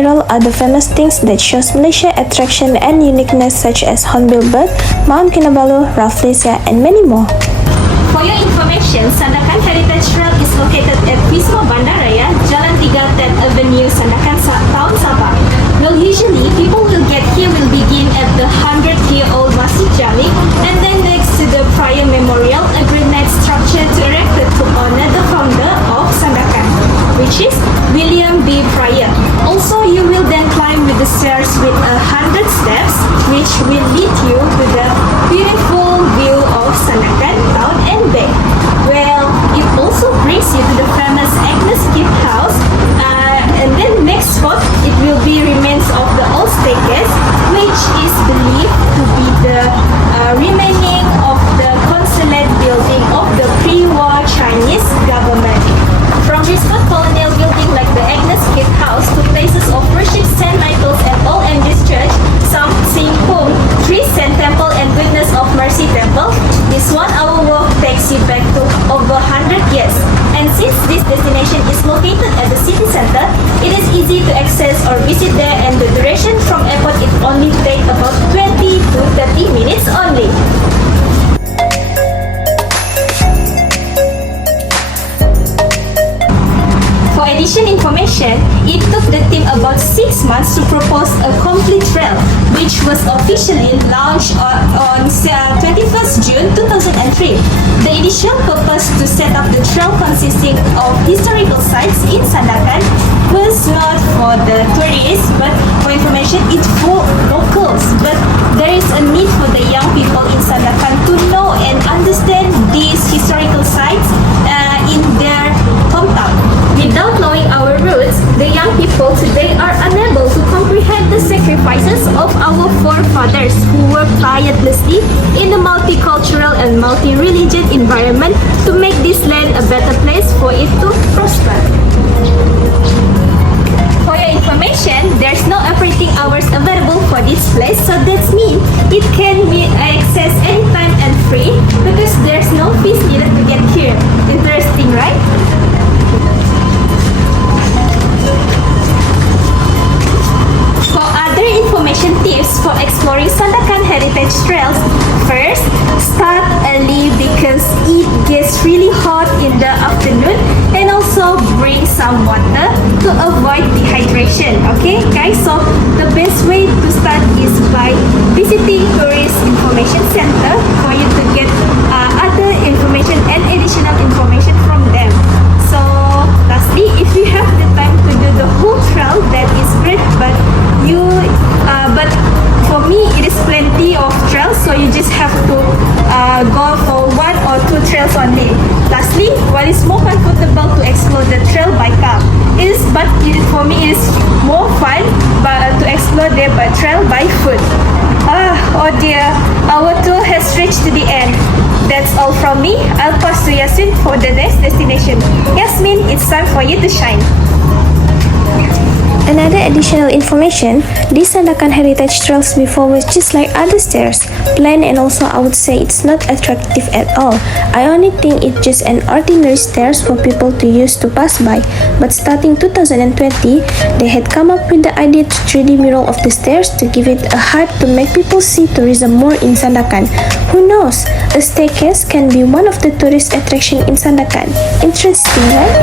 mural are the famous things that shows Malaysia attraction and uniqueness such as Hornbill Bird, Mount Kinabalu, Rafflesia and many more. For your information, Sandakan Heritage Trail is located at Wisma Bandaraya, Jalan 3 Tet Avenue, Sandakan, Town Sabah. Well, usually people will get here will begin at the 100-year-old Masjid Jami and then next to the prior memorial, a granite structure erected to honor the founder of Sandakan, which is William B. Pryor. Also, you will then climb with the stairs with 100 steps, which will lead you to the beautiful view of Sandakan Town and Bay. Well, it also brings you to the famous Agnes Gift House, and then next spot it will be remains of the old staircase, which is believed to be the remaining of the consulate building of the pre-war Chinese government. From this colonial building like the Agnes Gift House to places of worship St. Michael's and All Angels Church, South Sing Home, Three Saint Temple and Goodness of Mercy Temple, this 1 hour walk takes you back to over 100 years. And since this destination is located at the city center, it is easy to access or visit there, and the duration from airport it only takes about 20 to 30 minutes only. For addition information, it took the team about 6 months to propose a complete trail, which was officially launched on 21st June 2003. The initial purpose to set up the trail consisting of historical sites in Sandakan was not for the tourists, but for information, it's for locals. But there is a need for the young people in Sandakan to know and understand these historical sites in their hometown. Without knowing our roots, the young people today are unable to comprehend the sacrifices of our forefathers who worked tirelessly in a multicultural and multi-religion environment to make this land a better place for it to prosper. For your information, there's no operating hours available for this place, so that means it can be accessed anytime and free because there's no fees needed to get here. Interesting, right? For other information tips for exploring Sandakan Heritage Trails, first, start early because it gets really hot in the afternoon, and also bring some water to avoid dehydration. Okay guys, so the best way to start is by visiting Tourist Information Center for you to get other information and additional information from them. So lastly, if you have the time to do the whole trail, that is great, but for me it is plenty of trails, so you just have to go for 1 or 2 trails only. Lastly, while it's more comfortable to explore the trail by car, for me it is more fun to explore the trail by foot. Oh dear, our tour has reached to the end. That's all from me. I'll pass to Yasmin for the next destination. Yasmin, it's time for you to shine. Another additional information, these Sandakan Heritage Trails before was just like other stairs, plain, and also I would say it's not attractive at all. I only think it's just an ordinary stairs for people to use to pass by. But starting 2020, they had come up with the idea to 3D mural of the stairs to give it a heart to make people see tourism more in Sandakan. Who knows, a staircase can be one of the tourist attraction in Sandakan. Interesting, right?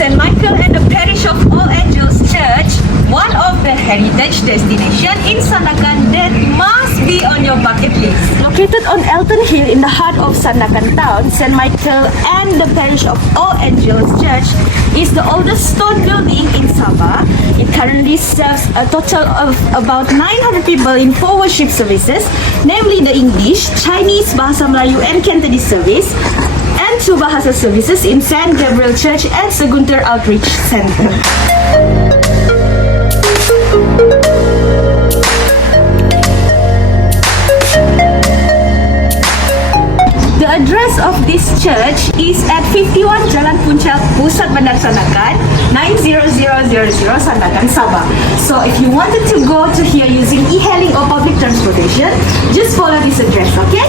St. Michael and the Parish of All Angels Church, one of the heritage destination in Sandakan that must be on your bucket list. Located on Elton Hill in the heart of Sandakan town, St. Michael and the Parish of All Angels Church is the oldest stone building in Sabah. It currently serves a total of about 900 people in 4 worship services, namely the English, Chinese, Bahasa Melayu and Cantonese service, and 2 Bahasa services in St. Gabriel Church and Segunter Outreach Center. The address of this church is at 51 Jalan Puncak, Pusat Bandar Sandakan, 90000 Sandakan, Sabah. So if you wanted to go to here using e-hailing or public transportation, just follow this address, okay?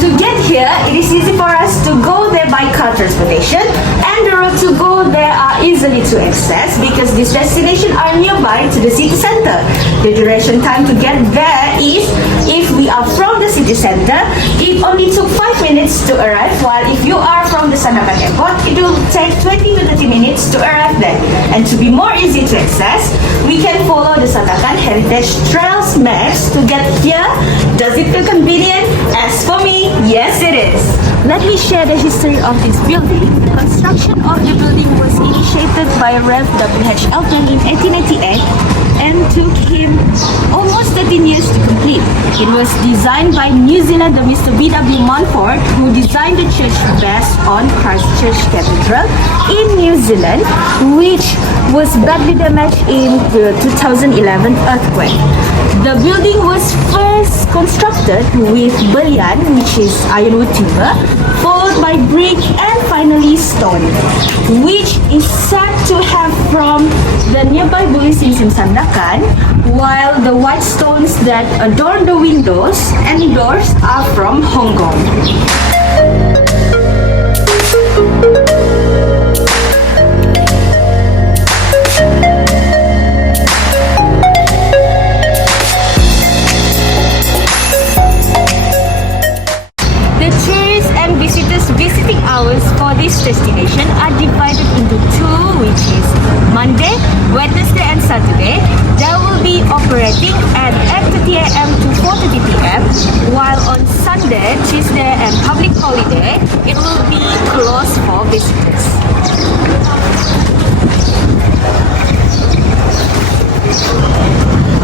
To get here, it is easy for us to go there by car transportation, and the road to go there are easily to access because these destinations are nearby to the city center. The duration time to get there is, if we are from the city center, it only took 5 minutes to arrive, while if you are from the Sandakan airport, it will take 20 to 30 minutes to arrive there. And to be more easy to access, we can follow the Sandakan Heritage Trails maps to get here. Does it feel convenient? As for me, yes it is. Let me share the history of this building. The construction of the building was initiated by Rev. W.H. Elton in 1888 and took him almost 13 years to complete. It was designed by New Zealander Mr. B.W. Montfort, who designed the church based on Christchurch Cathedral in New Zealand, which was badly damaged in the 2011 earthquake. The building was first constructed with belian, which is ironwood timber, followed by brick and finally stone, which is said to have from the nearby buildings in Sandakan, while the white stones that adorn the windows and doors are from Hong Kong. Visiting hours for this destination are divided into two, which is Monday, Wednesday and Saturday. They will be operating at 8:30 a.m. to 4:30 p.m. while on Sunday, Tuesday and public holiday, it will be closed for visitors.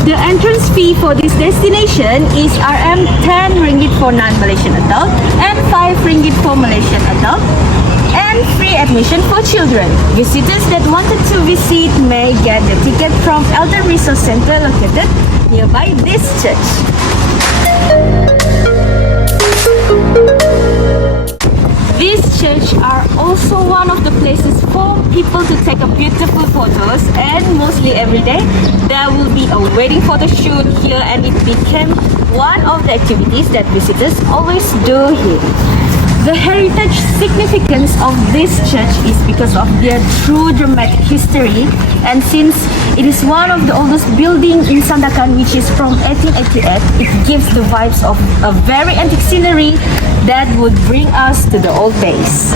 The entrance fee for this destination is Rm 10 ringgit for non-Malaysian adult and 5 ringgit for Malaysian adult, and free admission for children. Visitors that wanted to visit may get the ticket from Elder Resource Center located nearby this church. These churches are also one of the places for people to take a beautiful photos, and mostly every day there will be a wedding photo shoot here, and it became one of the activities that visitors always do here. The heritage significance of this church is because of their true dramatic history, and since it is one of the oldest buildings in Sandakan, which is from 1888, it gives the vibes of a very antique scenery that would bring us to the old days.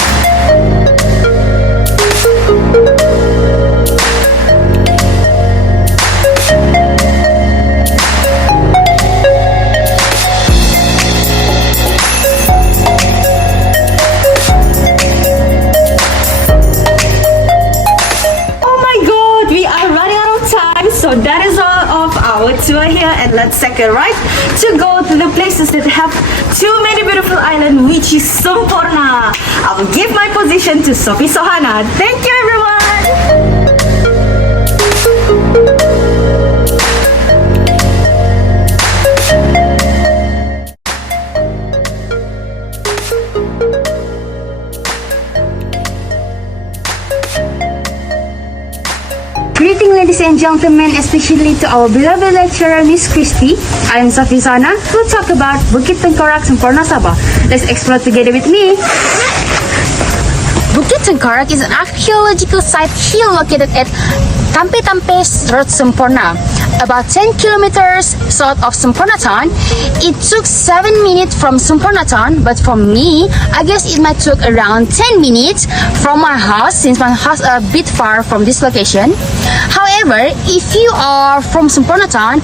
So that is all of our tour here, and let's take a ride to go to the places that have too many beautiful islands, which is Semporna. I will give my position to Sofi Sohana. Thank you everyone! Greeting ladies and gentlemen, especially to our beloved lecturer Miss Christy. I am Sofi Sohana, who will talk about Bukit Tengkorak, Semporna, Sabah. Let's explore together with me. Bukit Tengkorak is an archaeological site here located at Tampe Road, Semporna, about 10 kilometers south of Semporna town. It took 7 minutes from Semporna town, but for me, I guess it might took around 10 minutes from my house, since my house is a bit far from this location. However, if you are from Semporna town,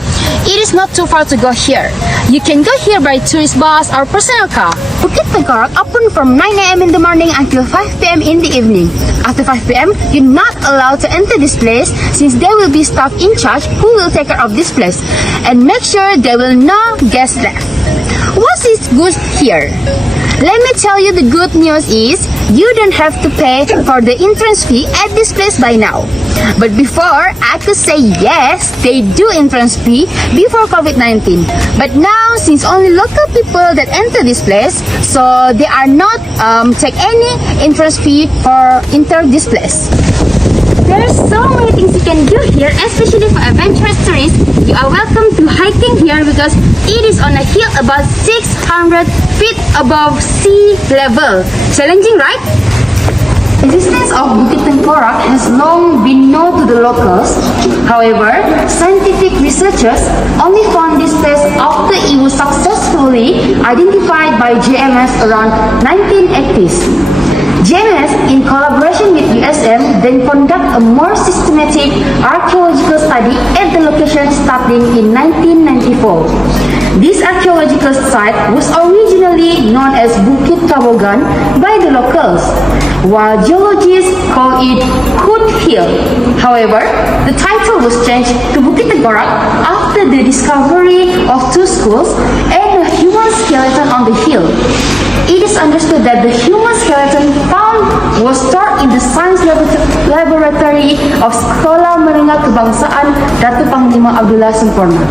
it is not too far to go here. You can go here by tourist bus or personal car. Bukit Tengkorak open from 9 a.m. in the morning until 5 p.m. in the evening. After 5 p.m., you're not allowed to enter this place, since there will be staff in charge who will take care of this place and make sure there will no guests left. What is good here? Let me tell you, the good news is you don't have to pay for the entrance fee at this place by now. But before, I could say yes, they do entrance fee before COVID-19. But now, since only local people that enter this place, so they are not take any entrance fee for enter this place. There are so many things you can do here, especially for adventurous tourists. You are welcome to hiking here because it is on a hill about 600 feet above sea level. Challenging, right? The existence of Bukit Tengkorak has long been known to the locals. However, scientific researchers only found this place after it was successfully identified by JMS around 1980s. JMS, in collaboration with USM, then conduct a more systematic archaeological study at the location starting in 1994. This archaeological site was originally known as Bukit Tabogan by the locals, while geologists call it Hood Hill. However, the title was changed to Bukit Tengkorak after the discovery of two skulls and a human skeleton on the hill. It is understood that the human skeleton found was stored in the science laboratory of Sekolah Menengah Kebangsaan Datuk Panglima Abdullah Semporna.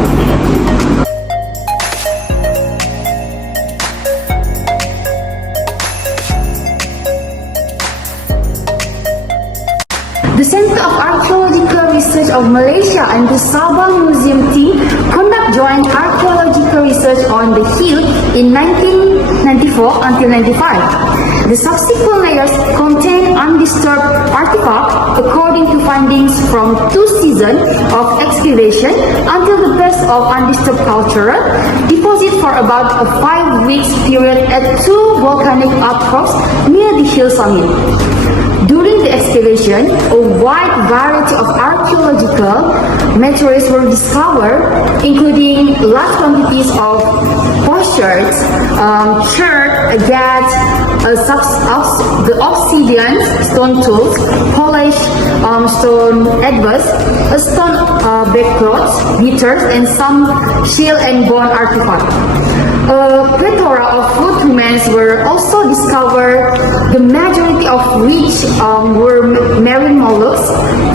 The Center of Archaeological Research of Malaysia and the Sabah Museum team conduct joint archaeological research on the hill in 1994 until 95. The subsequent layers contain undisturbed artifacts according to findings from 2 seasons of excavation until the best of undisturbed cultural deposit for about a 5 weeks period at 2 volcanic outcrops near the hill summit. During the excavation, a wide variety of archaeological materials were discovered, including large quantities of potsherds, chert, agate, the obsidian stone tools, polished stone advance, a stone backcloth, beaters, and some shield and bone artifacts. A plethora of food remains were also discovered, the majority of which were marine mollusks,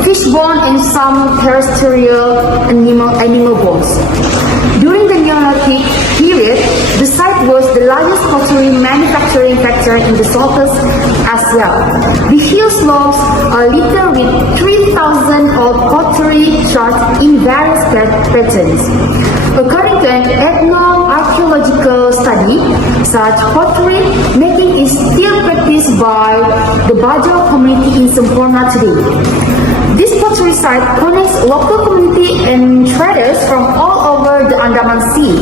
fish bone, and some terrestrial animal bones. During the Neolithic period, the site was the largest pottery manufacturing factory in the Southeast Asia. The hill slopes are littered with 3,000 old pottery shards in various patterns. According to an ethno-archaeological study, such pottery making is still practiced by the Bacho community in Semporna today. This pottery site connects local community and traders from all over the Andaman Sea.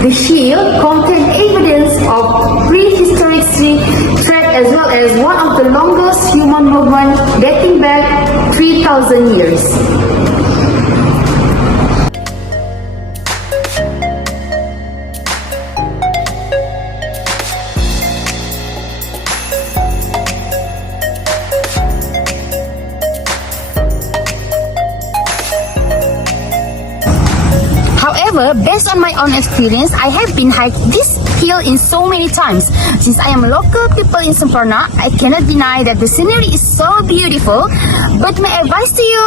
The hill contains evidence of prehistoric trade as well as one of the longest human movement dating back 3,000 years. However, based on my own experience, I have been hiked this hill in so many times. Since I am a local people in Semporna, I cannot deny that the scenery is so beautiful. But my advice to you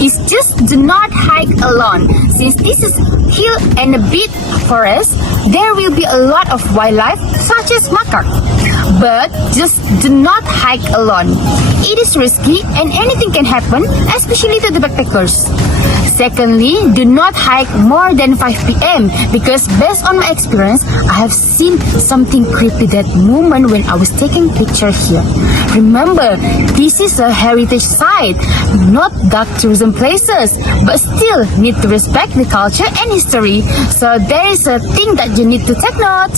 is just do not hike alone. Since this is hill and a bit forest, there will be a lot of wildlife such as macaque. But just do not hike alone. It is risky and anything can happen, especially to the backpackers. Secondly, do not hike more than 5 p.m. because based on my experience, I have seen something creepy that moment when I was taking picture here. Remember, this is a heritage site, not dark tourism places, but still need to respect the culture and history. So there is a thing that you need to take note.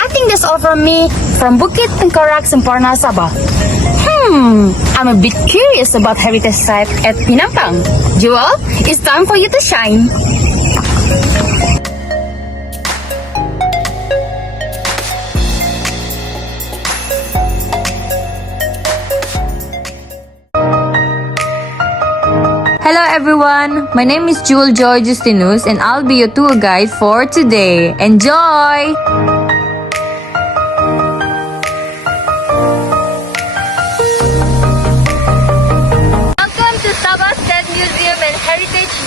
I think that's all from me from Bukit Tengkorak, Semporna, Sabah. I'm a bit curious about heritage site at Penampang. Jewel, it's time for you to shine. Hello everyone, my name is Joy Justinus and I'll be your tour guide for today. Enjoy!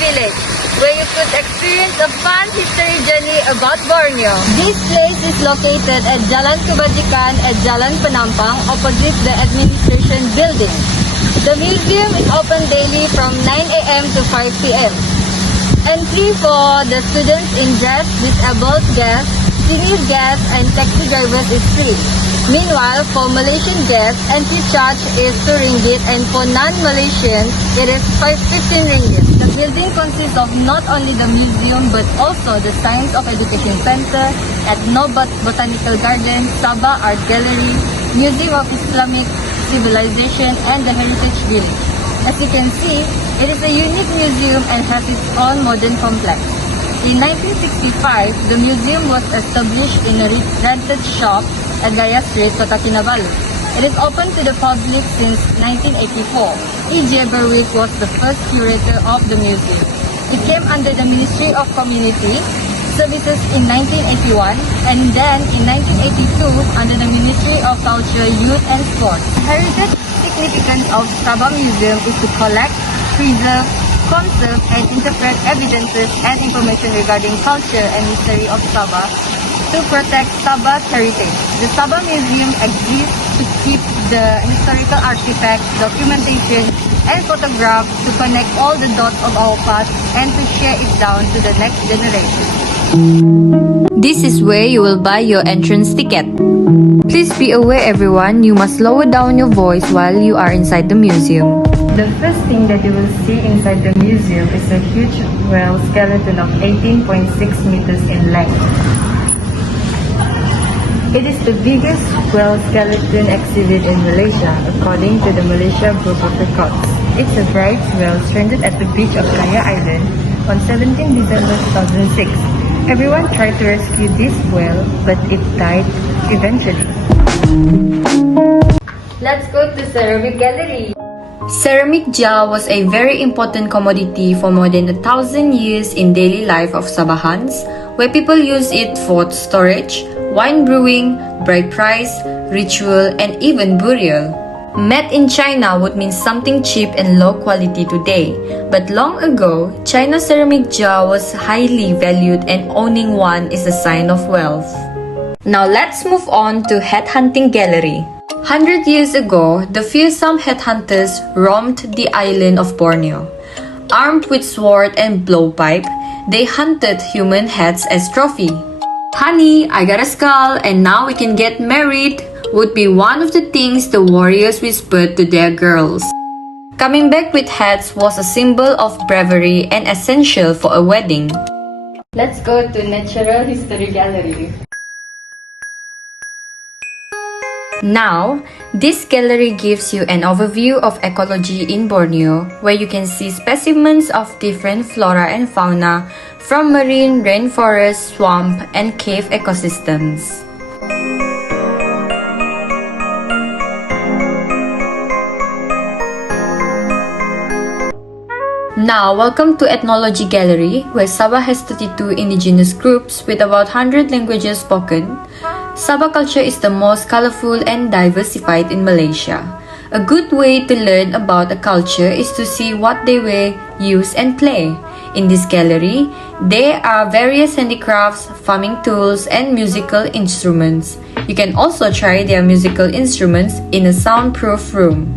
Village, where you could experience a fun history journey about Borneo. This place is located at Jalan Kebajikan at Jalan Penampang, opposite the administration building. The museum is open daily from 9 a.m. to 5 p.m. Entry for the students in deaf, disabled, deaf, senior guests and taxi drivers is free. Meanwhile, for Malaysian guests, entry charge is 2 ringgit and for non-Malaysian, it is 15 ringgit. The building consists of not only the museum but also the Science of Education Center, Ethno Botanical Garden, Sabah Art Gallery, Museum of Islamic Civilization, and the Heritage Village. As you can see, it is a unique museum and has its own modern complex. In 1965, the museum was established in a rented shop at Gaya Street, Kota Kinabalu. It is open to the public since 1984. E.J. Berwick was the first curator of the museum. It came under the Ministry of Community Services in 1981 and then in 1982 under the Ministry of Culture, Youth and Sport. The heritage significance of Sabah Museum is to collect, preserve, conserve and interpret evidences and information regarding culture and history of Sabah to protect Sabah's heritage. The Sabah Museum exists to keep the historical artifacts, documentation, and photographs to connect all the dots of our past and to share it down to the next generation. This is where you will buy your entrance ticket. Please be aware everyone, you must lower down your voice while you are inside the museum. The first thing that you will see inside the museum is a huge whale skeleton of 18.6 meters in length. It is the biggest whale skeleton exhibit in Malaysia, according to the Malaysia Book of Records. It's a bright whale stranded at the beach of Kaya Island on 17 December 2006. Everyone tried to rescue this whale, but it died eventually. Let's go to Ceramic Gallery. Ceramic jar was a very important commodity for more than 1,000 years in daily life of Sabahans, where people use it for storage, wine brewing, bride price, ritual, and even burial. Made in China would mean something cheap and low quality today, but long ago, China's ceramic jar was highly valued and owning one is a sign of wealth. Now let's move on to Headhunting Gallery. 100 years ago, the fearsome headhunters roamed the island of Borneo. Armed with sword and blowpipe, they hunted human heads as trophy. "Honey, I got a skull and now we can get married," would be one of the things the warriors whispered to their girls. Coming back with heads was a symbol of bravery and essential for a wedding. Let's go to Natural History Gallery. Now, this gallery gives you an overview of ecology in Borneo, where you can see specimens of different flora and fauna from marine, rainforest, swamp, and cave ecosystems. Now, welcome to Ethnology Gallery, where Sabah has 32 indigenous groups with about 100 languages spoken. Sabah culture is the most colorful and diversified in Malaysia. A good way to learn about a culture is to see what they wear, use, and play. In this gallery, there are various handicrafts, farming tools, and musical instruments. You can also try their musical instruments in a soundproof room.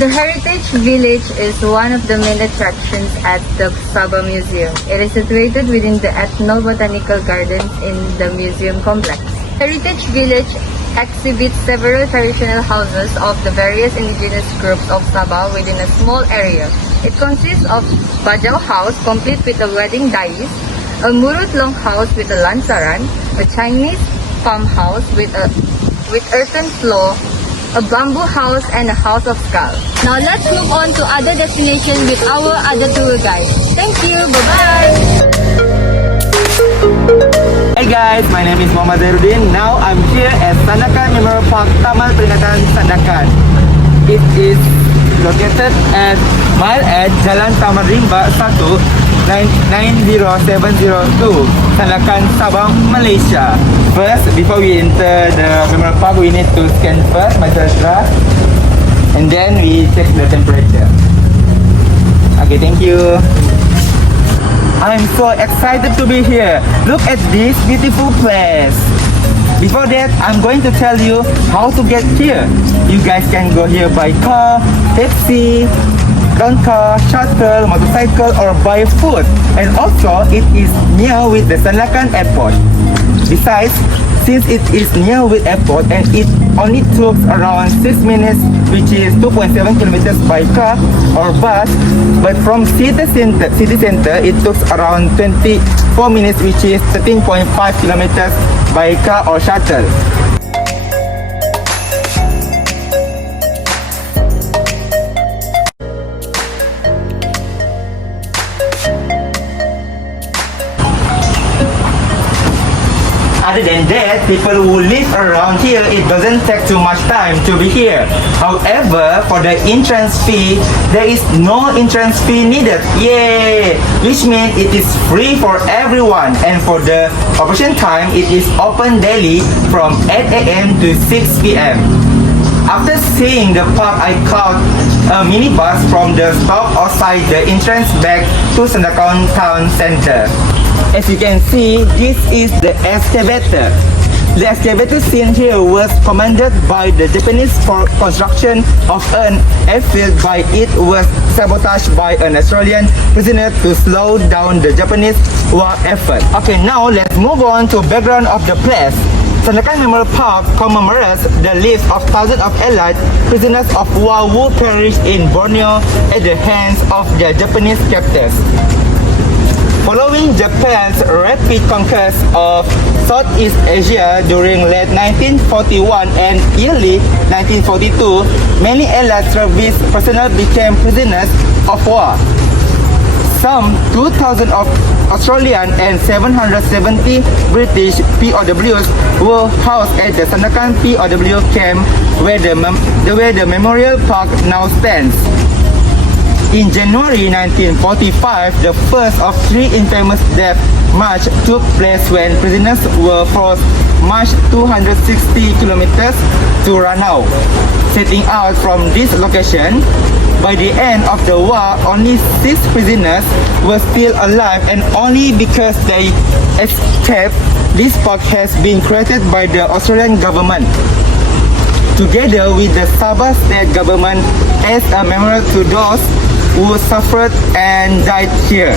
The Heritage Village is one of the main attractions at the Sabah Museum. It is situated within the Ethno-Botanical Gardens in the museum complex. Heritage Village exhibits several traditional houses of the various indigenous groups of Sabah within a small area. It consists of Bacho house complete with a wedding dais, a Murut long house with a lansaran, a Chinese farmhouse with earthen floor, a bamboo house, and a house of skull. Now let's move on to other destinations with our other tour guide. Thank you, bye-bye! Hi guys, my name is Mohd Zahiruddin. Now I'm here at Sandakan Memorial Park, Taman Peringatan Sandakan. It is located at mile at Jalan Taman Rimba 90702, Sandakan, Sabah, Malaysia. First, before we enter the memorial park, we need to scan first my Atirah, and then we check the temperature. Okay, thank you. I'm so excited to be here. Look at this beautiful place. Before that, I'm going to tell you how to get here. You guys can go here by car, taxi, car, shuttle, motorcycle, or by foot. And also, it is near with the Sandakan airport. Besides, since it is near with airport and it only took around 6 minutes, which is 2.7 kilometers by car or bus, but from city center it took around 24 minutes, which is 13.5 kilometers by car or shuttle. Other than that, people who live around here, it doesn't take too much time to be here. However, for the entrance fee, there is no entrance fee needed. Yay! Which means it is free for everyone. And for the operation time, it is open daily from 8 a.m. to 6 p.m. After seeing the park, I caught a minibus from the stop outside the entrance back to Sandakan town center. As you can see, this is the excavator. The excavator seen here was commanded by the Japanese for construction of an airfield, but it was sabotaged by an Australian prisoner to slow down the Japanese war effort. Okay, now let's move on to background of the place. Sandakan Memorial Park commemorates the lives of thousands of Allied prisoners of war who perished in Borneo at the hands of their Japanese captors. Following Japan's rapid conquest of Southeast Asia during late 1941 and early 1942, many Allied service personnel became prisoners of war. Some 2,000 of Australian and 770 British POWs were housed at the Sandakan POW camp where the Memorial Park now stands. In January 1945, the first of three infamous death march took place when prisoners were forced march 260 kilometers to Ranau. Setting out from this location, by the end of the war, only 6 prisoners were still alive, and only because they escaped, this park has been created by the Australian government, together with the Sabah state government, as a memorial to those who suffered and died here.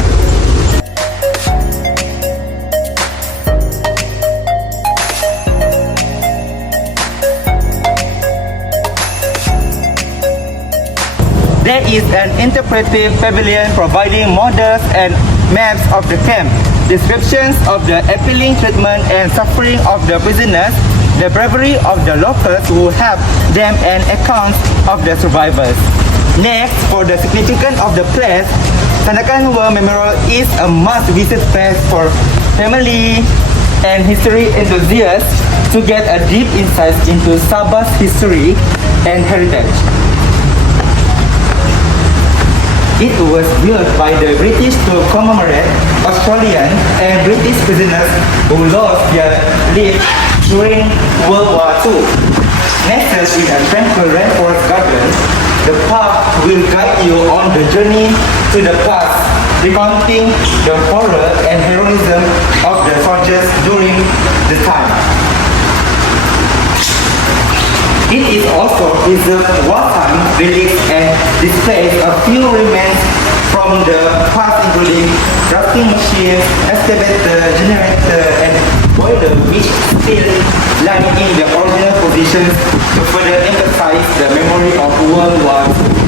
There is an interpretive pavilion providing models and maps of the camp, descriptions of the appalling treatment and suffering of the prisoners, the bravery of the locals who helped them, and accounts of the survivors. Next, for the significance of the place, Sandakan War Memorial is a must-visit place for family and history enthusiasts to get a deep insight into Sabah's history and heritage. It was built by the British to commemorate Australian and British prisoners who lost their lives during World War II. Nestled in a tranquil rainforest garden, the park will guide you on the journey to the past, recounting the horror and heroism of the soldiers during the time. It is also preserved wartime relics and displays a few remains from the past, including drafting machines, excavator, generator, and boiler, which still lie in the original positions to further emphasize the memory of World War II.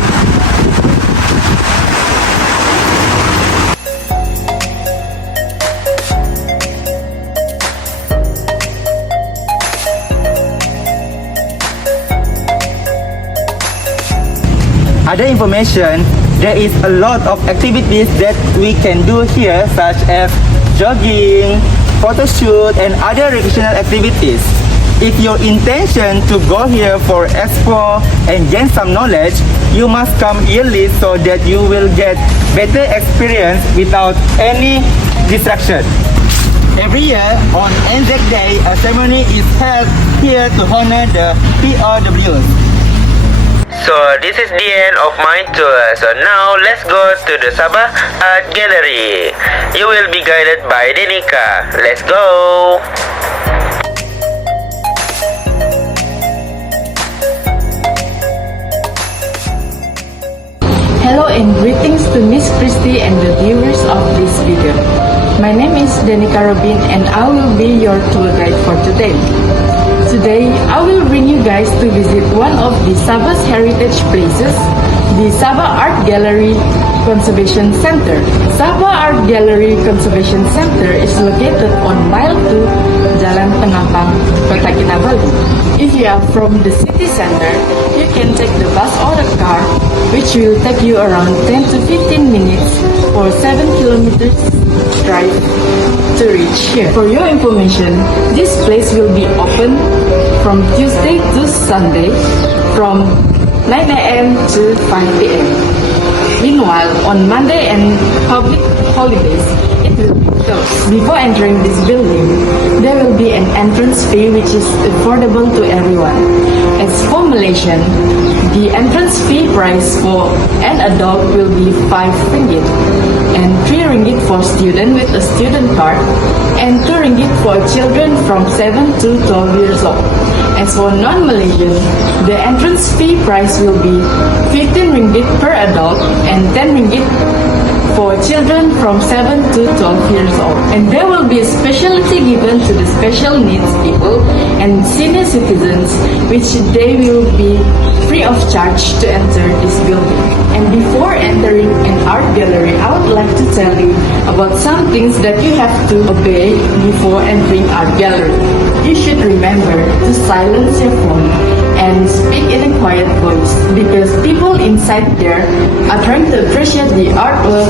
Other information, there is a lot of activities that we can do here, such as jogging, photo shoot, and other recreational activities. If your intention to go here for explore and gain some knowledge, you must come yearly so that you will get better experience without any distraction. Every year on Anzac Day, a ceremony is held here to honor the POWs. So this is the end of my tour. So now let's go to the Sabah Art Gallery. You will be guided by Danica. Let's go! Hello and greetings to Miss Christy and the viewers of this video. My name is Danica Robin and I will be your tour guide for today. Today, I will bring you guys to visit one of the Sabah's heritage places, the Sabah Art Gallery Conservation Center. Sabah Art Gallery Conservation Center is located on Mile 2, Jalan Penampang, Kota Kinabalu. If you are from the city center, you can take the bus or the car, which will take you around 10 to 15 minutes for 7 kilometers drive to reach here. For your information, this place will be open from Tuesday to Sunday from 9 a.m. to 5 p.m. Meanwhile, on Monday and public holidays, it will be closed. Before entering this building, there will be an entrance fee which is affordable to everyone. As for Malaysian, the entrance fee price for an adult will be 5 ringgit and 3 ringgit for student with a student card and 2 ringgit for children from 7 to 12 years old. As for non-Malaysian, the entrance fee price will be 15 ringgit per adult and 10 ringgit for children from 7 to 12 years old. And there will be a specialty given to the special needs people and senior citizens, which they will be free of charge to enter this building. And before entering an art gallery, I would like to tell you about some things that you have to obey before entering art gallery. You should remember to silence your phone and speak in a quiet voice because people inside there are trying to appreciate the artwork,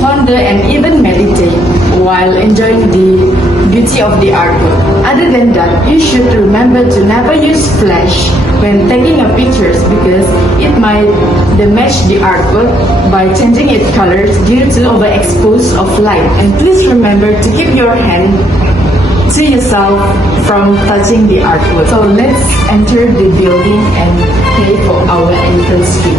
ponder and even meditate while enjoying the beauty of the artwork. Other than that, you should remember to never use flash when taking a pictures because it might damage the artwork by changing its colors due to overexpose of light. And please remember to keep your hand to yourself from touching the artwork. So let's enter the building and pay for our entrance fee.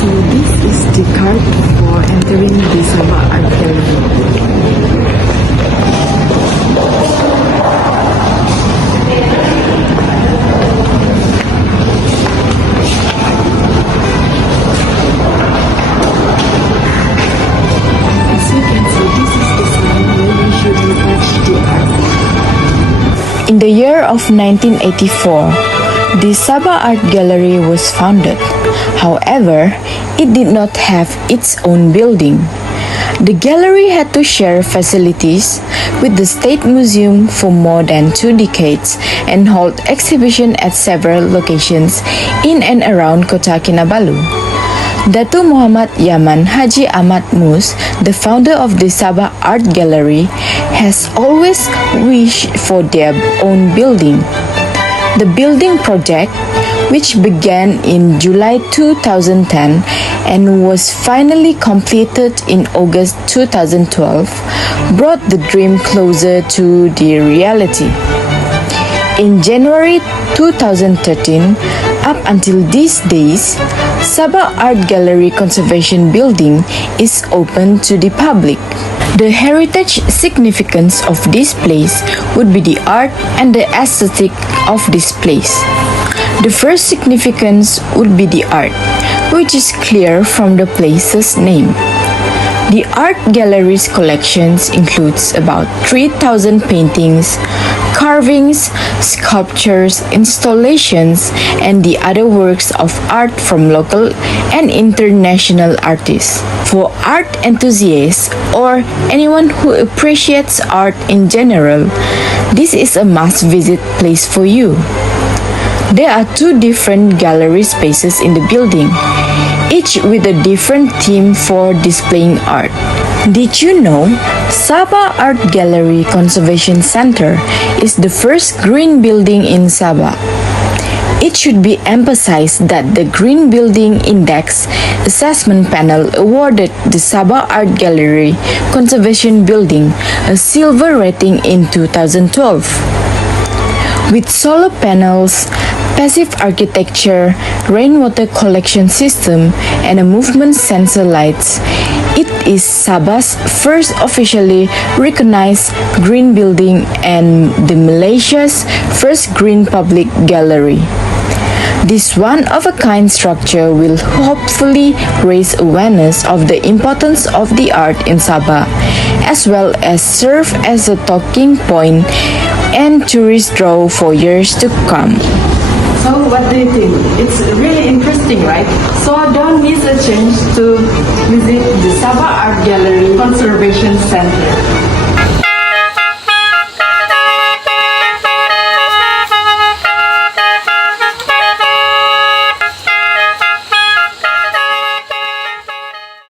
So this is the card for entering the Sabah Art Gallery. In the year of 1984, the Sabah Art Gallery was founded. However, it did not have its own building. The gallery had to share facilities with the State Museum for more than 2 decades and hold exhibitions at several locations in and around Kota Kinabalu. Datu Muhammad Yaman Haji Ahmad Mus, the founder of the Sabah Art Gallery, has always wished for their own building. The building project, which began in July 2010 and was finally completed in August 2012, brought the dream closer to the reality. In January 2013, up until these days, Sabah Art Gallery Conservation Building is open to the public. The heritage significance of this place would be the art and the aesthetic of this place. The first significance would be the art, which is clear from the place's name. The art gallery's collections includes about 3,000 paintings, carvings, sculptures, installations, and the other works of art from local and international artists. For art enthusiasts or anyone who appreciates art in general, this is a must-visit place for you. There are 2 different gallery spaces in the building, each with a different theme for displaying art. Did you know Sabah Art Gallery Conservation Center is the first green building in Sabah? It should be emphasized that the Green Building Index Assessment Panel awarded the Sabah Art Gallery Conservation Building a silver rating in 2012. With solar panels, passive architecture, rainwater collection system, and a movement sensor lights. It is Sabah's first officially recognized green building and the Malaysia's first green public gallery. This one-of-a-kind structure will hopefully raise awareness of the importance of the art in Sabah, as well as serve as a talking point and tourist draw for years to come. So what do you think? It's really interesting, right? So don't miss a chance to visit the Sabah Art Gallery Conservation Center.